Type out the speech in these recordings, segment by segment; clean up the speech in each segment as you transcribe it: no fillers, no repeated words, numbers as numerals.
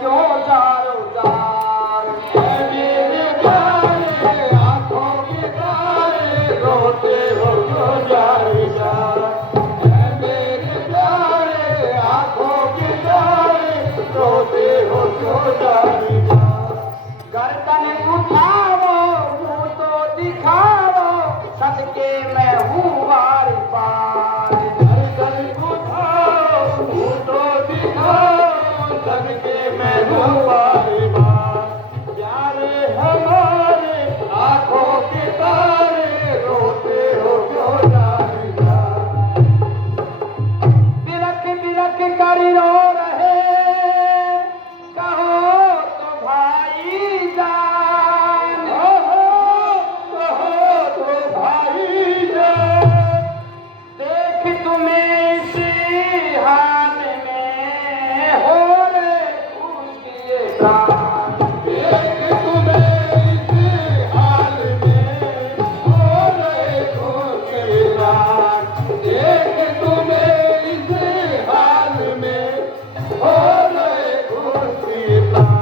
क्यों जारो जार। मेरे प्यारे आंखों के तारे रोते हो क्यों जारे जार। मेरे प्यारे आंखों के तारे रोते हो क्यों जारे जार। गर्दन उठाओ मुंह तो दिखाओ सदके मैं हूँ बार बार। गर्दन उठाओ मुंह तो दिखाओ सदके मैं हूँ बार बार। प्यारे हमारे आंखों के तारे रोते हो क्यों जारे जार। बिरख बिरख कर रो रहे कहो तो भाई जान। कहो तो भाई जान। देख तुम्हें इसी हाल में हो रे उसके प्राण। देख तुम्हें इस हाल में हो रहे खुशी प्राण। देख तुम्हें इस हाल में हो रहे खुशी प्राण।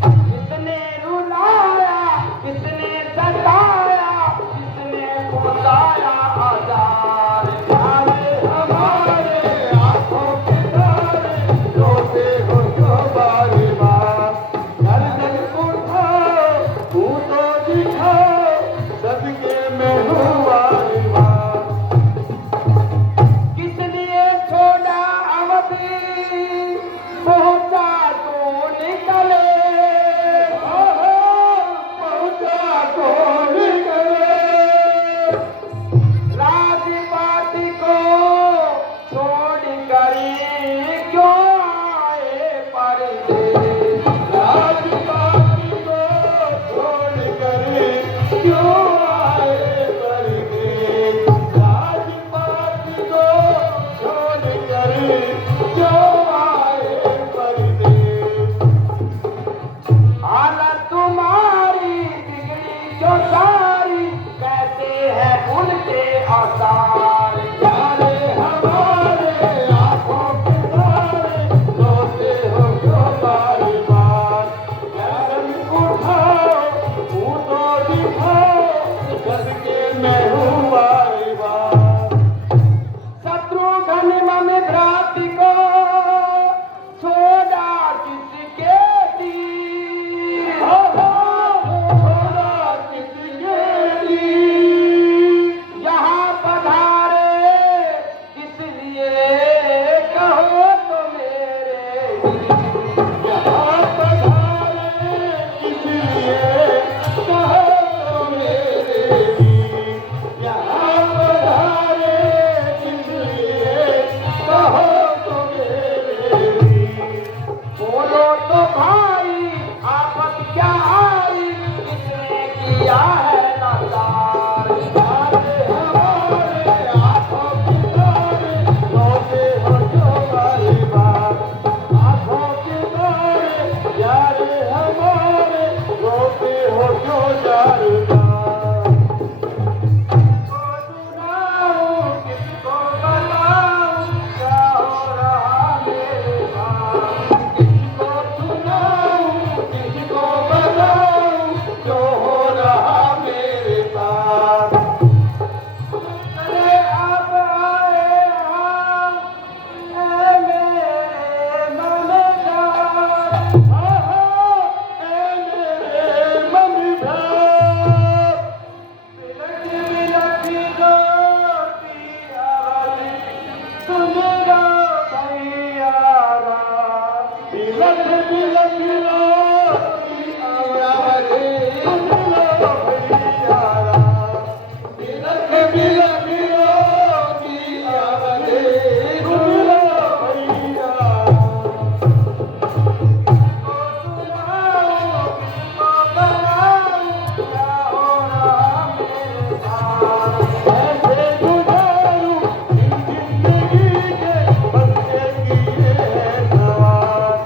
किसने रुलाया किसने सताया किसने पहुंचाया आजार। प्यारे हमारे आंखों के तारे रोते हो क्यों बार बार। गर्दन उठाओ मुंह तो दिखाओ सदके मैं हूँ बार बार। किस लिए छोड़ा अवधि पहुंचा तो निकले। पहुंचा तो निकले। राजपाट को छोड़ कर क्यों आए परदेस। राजपाट को छोड़ कर क्यों आए परदेस। राजपाट को छोड़ कर क्यों आए परदेस। हालत तुम्हारी बिगड़ी जो सारी कैसे है उनके आसार। प्यारे हमारे आंखों के तारे रोते हो क्यों बार बार। गर्दन उठाओ मुंह तो दिखाओ सदके मैं हूँ बार बार। शत्रुघ्न मम भ्रातृ को छोड़ा किसके तीर। छोड़ा किसके लिए। यहाँ पधारे किस लिए कहो तो मेरे वीर। यहाँ पधारे इसलिए कहो तो मेरे वीर। यहाँ पधारे इसलिए कहो तो मेरे वीर। बोलो तो भाई आपत क्या आई किसने किया है लाचार। प्यारे हमारे आंखों के तारे रोते हो क्यों बार बार। आंखों के तारे प्यारे हमारे रोते हो क्यों जार जार। किसको बताऊं क्या हो रहा मेरे साथ। किसको सुनाऊं किसको बताऊं जो हो रहा मेरे साथ। अरे अब आए हम ऐ मेरे ममदार। ऐ मेरे मन भर। बिलख बिलख रोती आवाज़ सुन लो भैया रात। बिलख बिलख रोती आवाज़ें सुन लो भैया रात। बिलख बिलख रोती आवाज़ें सुन लो भैया रात। सुनाओ किसको बताऊं क्या हो रहा मेरे साथ। ऐसे गुजारूं इन जिंदगी के बस एक ही ये है सवाल।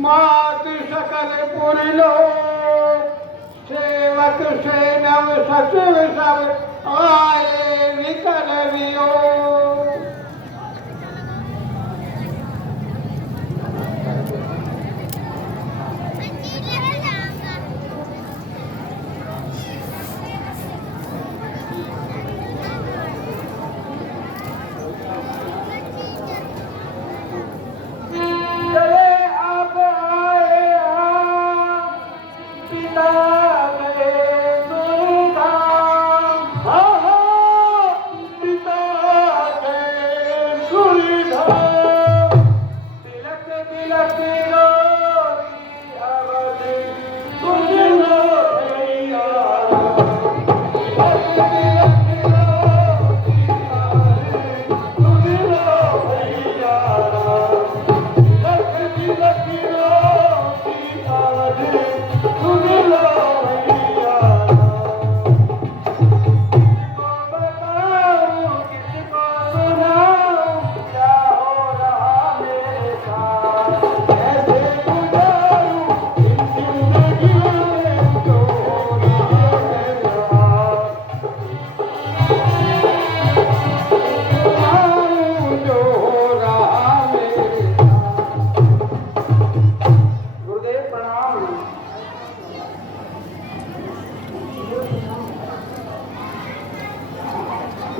मात सकल पुर लोग सेवक से नव सचिव सब आए विकल वियोग। चले आप आए हम पिता गए सुरधाम। पिता गए सूर्यधाम। तिलक तिलक रोई अवधि तुझ लोहिया तिलक तिलक रोई अवधि तुझ लोहिया। तिलक तिलक रोई अवधि तुझ लोहिया। को बताऊं किसको सुनाऊं क्या हो रहा मेरे साथ। कैसे गुजारूं इन जिंदगियों में जो हो रहा है यार। गुजारूं जो हो रहा मेरे साथ। गुरुदेव प्रणाम।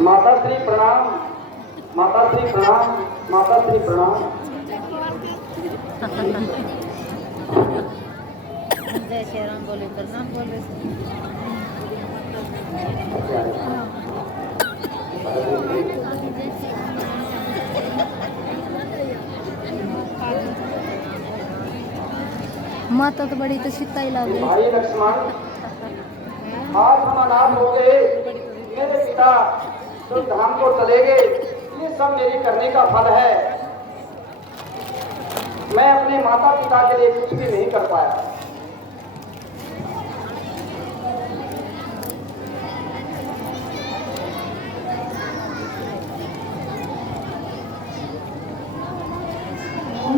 माता श्री प्रणाम। माता श्री प्रणाम। माता श्री प्रणाम। जय श्री राम बोले प्रणाम बोले। माता तो बड़ी तो सीता ही लगे। भाई लक्ष्मण, आज हम अनाथ हो गए। मेरे पिता जो धाम को चले गए, ये सब मेरी करने का फल है। मैं अपने माता पिता के लिए कुछ भी नहीं कर पाया।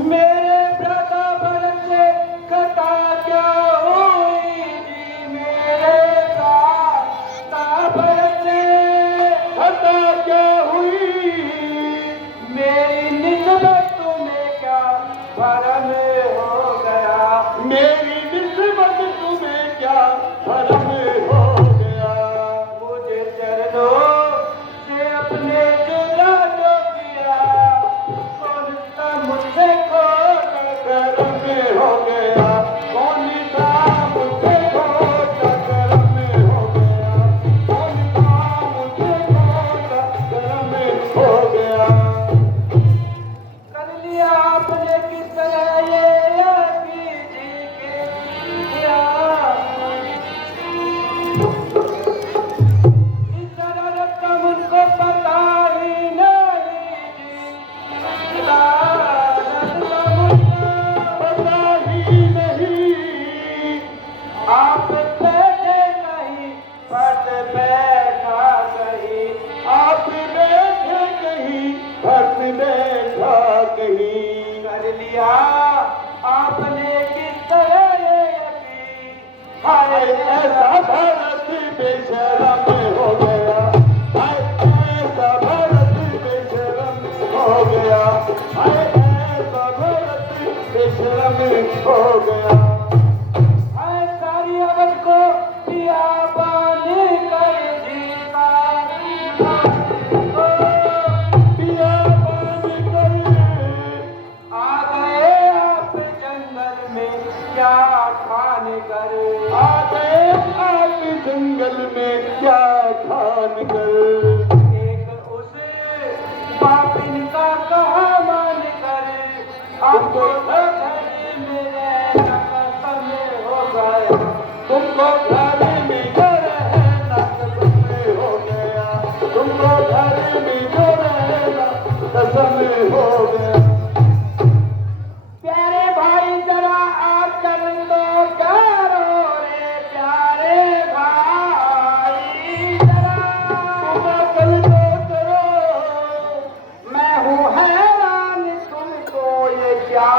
मेरे भ्राता भरत से कथा क्या हुई जी। मेरे भ्राता भरत से कथा क्या हुई। मेरी निस्बत तुम्हें क्या भरम हो गया। मेरी निस्बत तुम्हें क्या भरम हो गया। मुझे चरणों से अपने जुदा जो किया, कौन सा मुझसे खोटा करम हो गया। कौन सा मुझे खोटा करम हो गया। कौन सा मुझे खोटा करम हो गया। कर लिया आपने किस तरह ये याकी जी के दिया। इस तरह रकम उनको पता ही नहीं जी। पता ही नहीं। आप बैठे कहीं फट बैठा कहीं। आप बैठे कहीं भक्त बैठा कहीं। कर लिया आपने किस तरह ये यकीन। हाय ऐसा भरत बेशरम हो गया। हाय ऐसा भरत बेशरम हो गया। हाय ऐसा भरत बेशरम हो गया। हाय सारी अवध को दिया पानी कर जीता। पिया पानी कर आ गए आप जंगल में क्या खान कर। आ गए आप जंगल में क्या खान कर। एक उस पापिन का कहा मान कर। आपको घर में रहना कसम हो गया। तुमको घर में जो रहना कसम हो गया। तुमको घर में जो रहना कसम हो गया। प्यारे भाई जरा आप चल दो करो रे। प्यारे भाई जरा कल तो करो। मैं हूँ हैरान तुमको ये क्या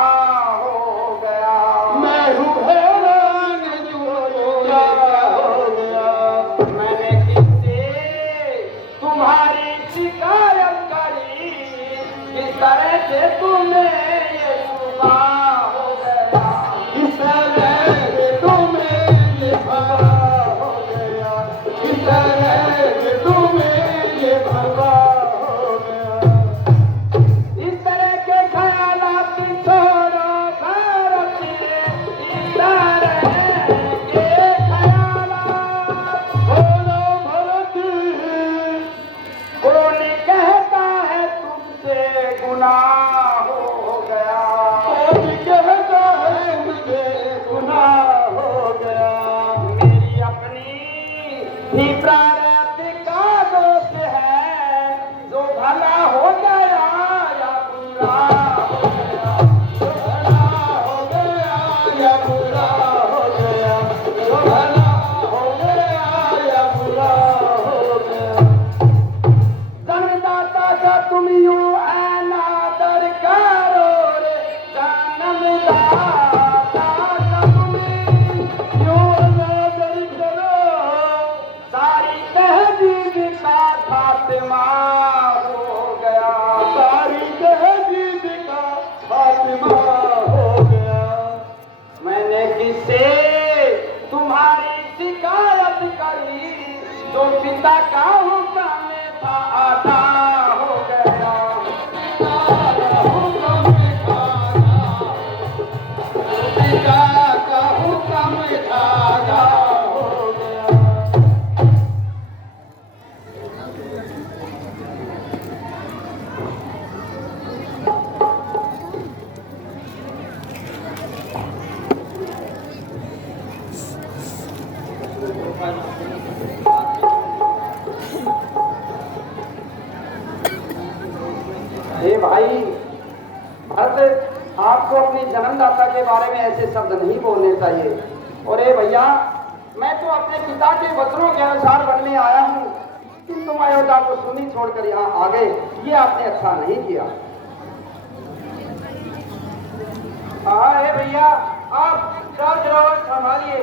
पिता का हुक्म था आधा हो गया। हे भाई भरत, आपको अपने जन्मदाता के बारे में ऐसे शब्द नहीं बोलने चाहिए। और हे भैया, मैं तो अपने पिता के वचनों के अनुसार बनने आया हूँ, कि तुम अयोध्या को सुनी छोड़कर यहाँ आ गए, ये आपने अच्छा नहीं किया। हाँ हे भैया, आप जरा संभालिए।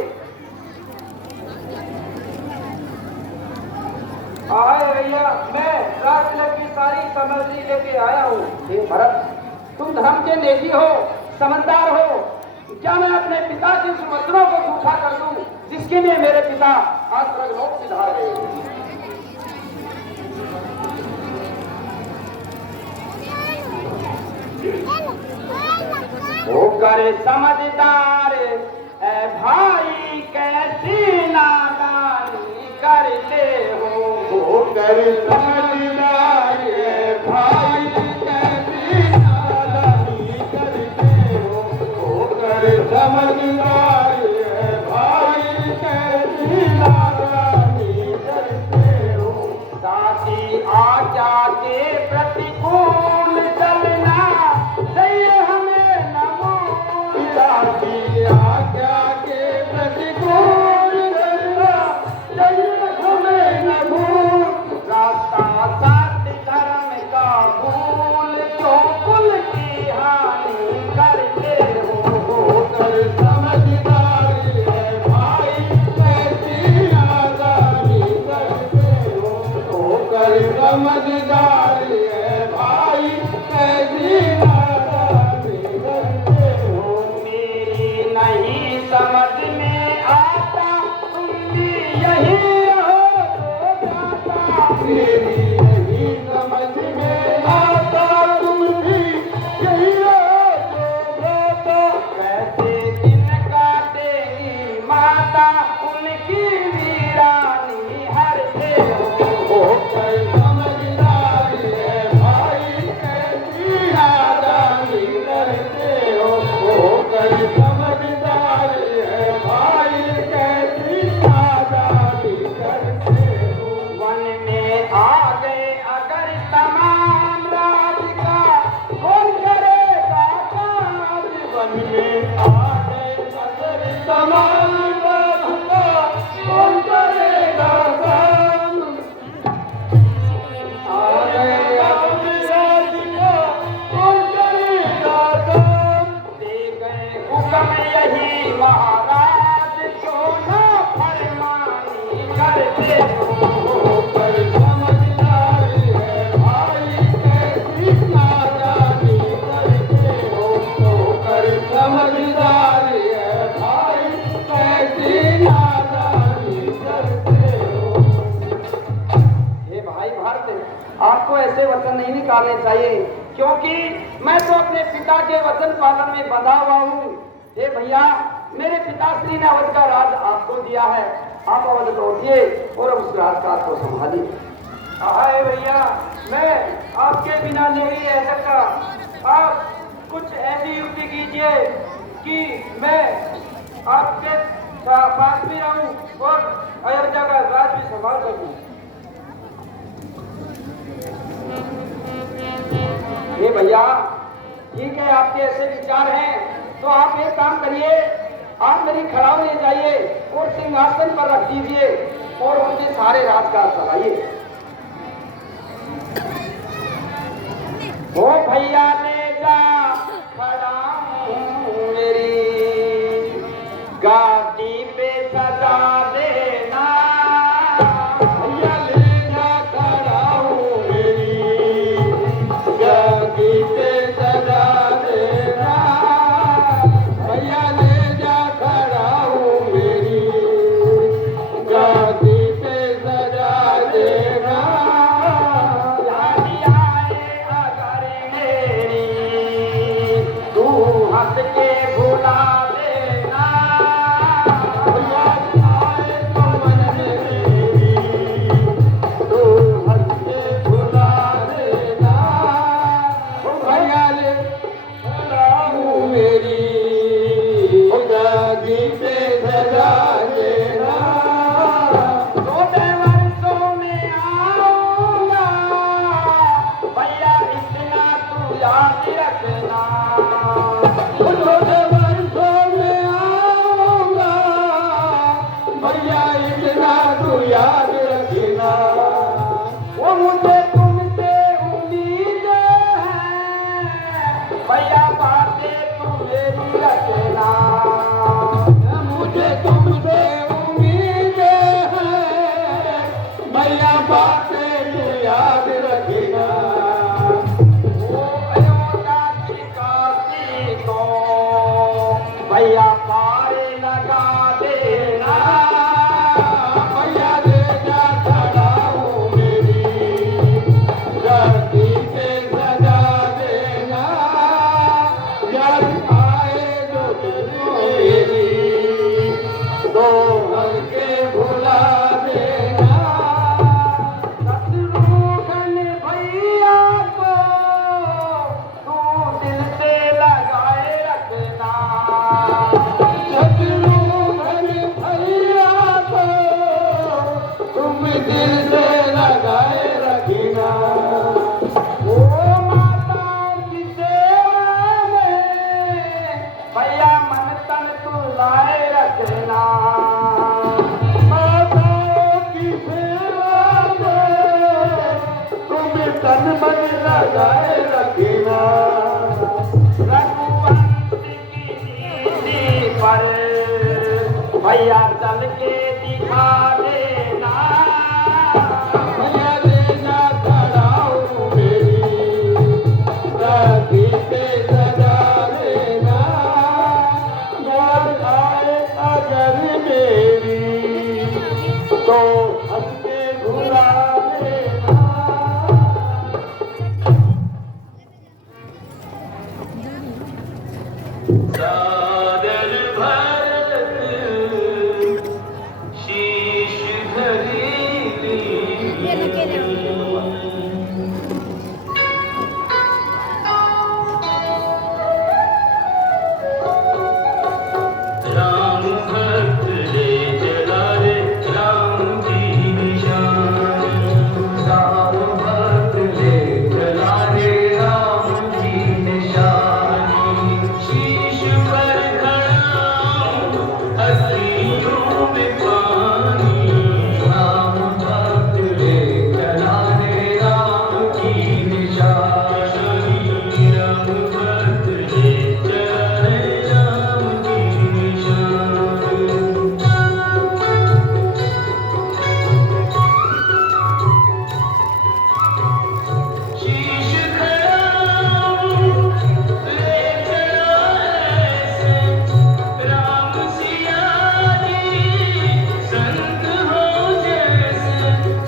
हाँ भैया, मैं राजतिलक की सारी सामग्री लेके आया हूँ। हे भरत, तुम धर्म के नेकी हो, समझदार हो, क्या मैं अपने पिता के सुवचनों को झूठा कर दूं, जिसके लिए मेरे पिता आज प्रगलोक सिधार गए। वो करे समझदार है भाई, कैसी नादानी करते हो। वो करे समझदार है भाई, कैसी नादानी करते हो। वो करे समझदार है भाई, कैसी नादानी करते हो। साथी आज्ञा के प्रतिकूल चलना चाहिए हमें नमो। साथी आज्ञा के प्रतिकूल चलना चाहिए हमें नमो। रास्ता साथ धर्म का भूल, जो कुल की हानि करते हो। होकर समझदारी है भाई, कैसी नादानी करते हो। होकर समझदारी है भाई, कैसी नादानी करते हो। मेरी नहीं समझ में आता, तुम भी यही हो तो जाता। मेरी नहीं समझ में आता, तुम भी यही हो जो गाता। कैसे दिन काटेगी माता, उनकी वीरानी हरते हो। होकर समझदारी है भाई, कैसी नादानी करते हो। होकर समझदारी है भाई, कैसी नादानी करते हो। वन में आ गए अगर तमाम राज का, कौन करेगा काज। वन में आ गए अगर तमाम राज का, कौन करेगा काम। आ गए अगर राज का, कौन करेगा काम। दे गए हुक्म यही महाराज, क्यों ना फरमानी करते हो। होकर समझदारी है भाई, कैसी नादानी करते हो। होकर समझदारी है भाई, कैसी नादानी करते हो। हे भाई भरत, आपको ऐसे वचन नहीं निकालने चाहिए, क्योंकि मैं तो अपने पिता के वचन पालन में बंधा हुआ हूँ। हे भैया, मेरे पिताश्री ने अवध का राज आपको दिया है, आप अवध लौटिए और उस राजकाज को संभालिए। हाय भैया, मैं आपके बिना नहीं रह सकता। आप कुछ ऐसी युक्ति कीजिए कि मैं आपके पास भी रहूं और अयोध्या का राज भी संभाल सकूं। ये भैया, ठीक है, आपके ऐसे विचार हैं, तो आप एक काम करिए, आप मेरी खड़ाव ले जाइए और सिंहासन पर रख दीजिए और उनके सारे राजकाज चलाइए। ओ भैया ले जा खड़ा हूं, मेरी गादी पे सजा देना। भैया ले जा खड़ा हूँ, मेरी गादी पे सजा देना। भैया ले जा खड़ा हूँ, मेरी गादी पे सजा जानकी पे सजा देना। छोटे वर्षों में आऊंगा भैया इतना तू याद रखना। छोटे वर्षों में आऊंगा भैया इतना तू याद रखना। वो मुझे तुमसे उम्मीद है भैया बातें तू मेरी रखना। मुझे तुमसे उम्मीद है भैया बातें तू याद रखना। वो अयोध्या की काशी को भैया पार लगा देना। भैया देना खड़ा हूँ मेरी धरती पे सजा देना। याद आए जो मेरी तो हल्के भुला देना। शत्रुघ्न भैया को तू दिल से लगाए रखना। शत्रुघ्न भैया को तुम दिल से लगाए रखना। ओ माताओं की सेवा में भैया मन तन तू लाए रखना। माताओं की सेवा में तुम तन मन लगाए रखना। रघुवंश की नीति पर भैया चल के दिखा देना। भैया देना खड़ा हूँ मेरी धरती पे सजा देना। याद आए अगर मेरी तो हंस के भुला देना। सादर भरत शीश धरी राम भक्त ले जला रे राम की निशान। राम भक्त ले जला रे राम की निशान। शीश पर खड़ा हस्तियों में पानी। राम भक्त ले जला रे राम की निशान। राम भक्त ले जला रे राम की निशान। शीश खड़ा ले चला ऐसे राम सिया जी संत हो जैसे।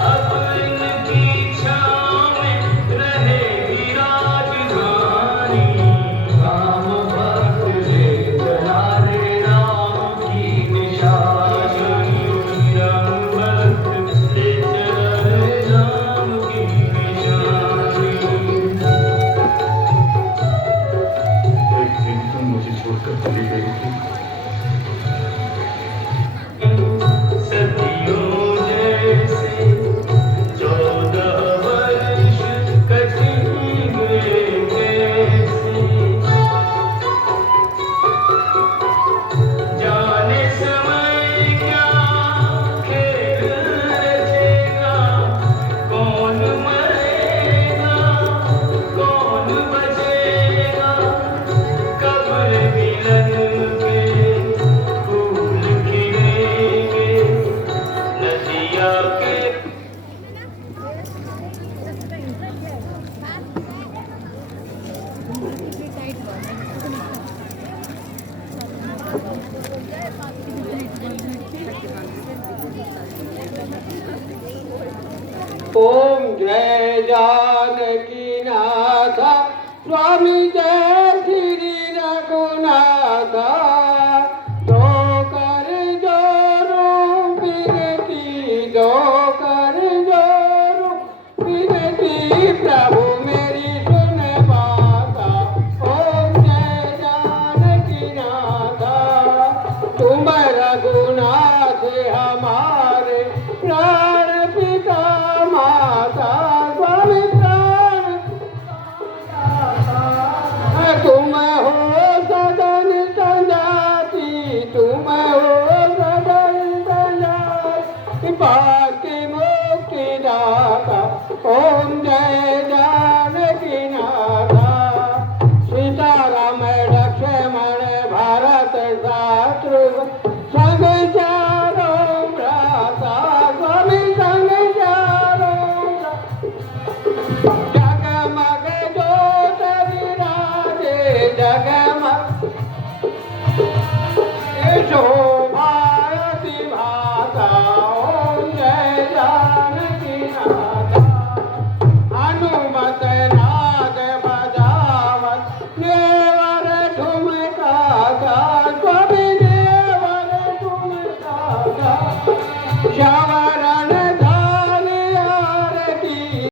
अब इनकी छाँव में रहेगी राजधानी। राम भक्त ले चला रे राम की निशानी। राम भक्त ले चला रे राम की निशानी। एक दिन तुम मुझे छोड़कर चली गई थी। सदियों जैसे 14 वर्ष कटेंगे कैसे। जाने समय क्या खेल रचेगा। कौन मरेगा कौन बचेगा। कब्र मिलन के फूल खिलेंगे नदिया के। ओम जय जानकी नाथा स्वामी जय श्री रघुनाथा। दो कर जोरू विनती दो कर जोरू विनती प्रभु मेरी सुन बाता। ओम जय जानकी नाथा तुम स्वामी हमारे प्राण पिता माता स्वामी प्राण तुम हो सदन संजाति तुम हो सदन संजाति बाकी मुक्ति दाता ओम जय जानकी नाथा सीताराम लक्ष्मण भारत शास्त्र